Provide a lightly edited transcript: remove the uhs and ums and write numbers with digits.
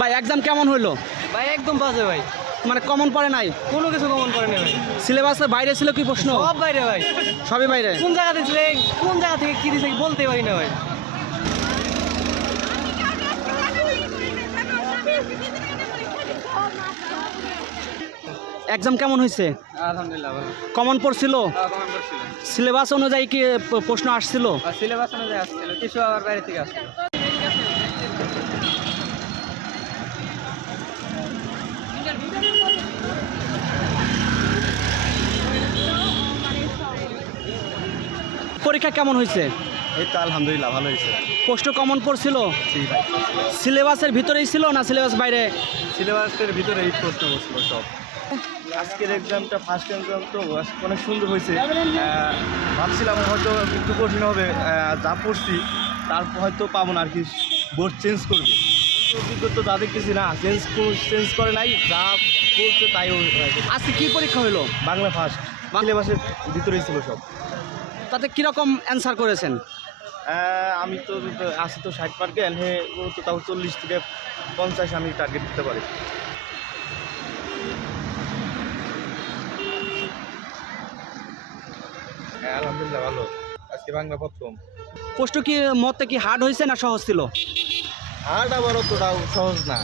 ভাই এক্সাম কেমন হইলো? ভাই একদম বাজে ভাই, মানে কমন পড়ে নাই? কোনো কিছু কমন করে নেই ভাই, সিলেবাসের বাইরে ছিল কি প্রশ্ন? সব বাইরে ভাই, সবই বাইরে। কোন জায়গা দিয়েছিলে, কোন জায়গা থেকে কি দিয়েছে বলতে পারি না ভাই। এক্সাম কেমন হয়েছে? আলহামদুলিল্লাহ ভালো, কমন পড়ছিল? কমন করছিল, সিলেবাস অনুযায়ী কি প্রশ্ন আসছিল? সিলেবাস অনুযায়ী আসছিল, কিছু আবার বাইরে থেকে আসছিল। পরীক্ষা কেমন হয়েছে? এই তো আলহামদুলিল্লাহ ভালো হয়েছে। প্রশ্ন কমন পড়ছিল? জি ভাই, সিলেবাসের ভিতরেই ছিল না সিলেবাস বাইরে? সিলেবাসের ভিতরে এই প্রশ্ন বসছিল সব। আজকের এক্সামটা ফার্স্ট এক্সাম তো অনেক সুন্দর হয়েছে। ভাবছিলাম হয়তো একটু কঠিন হবে, যা পড়ছি তারপর হয়তো পাবো না আর কি, বোর্ড চেঞ্জ করবে। অভিজ্ঞতা তা দেখতেছি না, চেঞ্জ করে নাই, যা বলছে তাই আজকে কি পরীক্ষা হইলো? বাংলা ফার্স্ট, সিলেবাসের ভিতরেই ছিল সব। তাতে কিরকম অ্যান্সার করেছেন? আমি তো আসি তো 60 মার্কে, ও তো তাও 40 থেকে 50 আমি টার্গেট দিতে পারি। হ্যাঁ আলহামদুলিল্লাহ ভালো, আজকে বাংলা প্রথম। প্রশ্ন কি মতে কি হার্ড হয়েছে না সহজ ছিল? হার্ড আবার অতটাও সহজ না।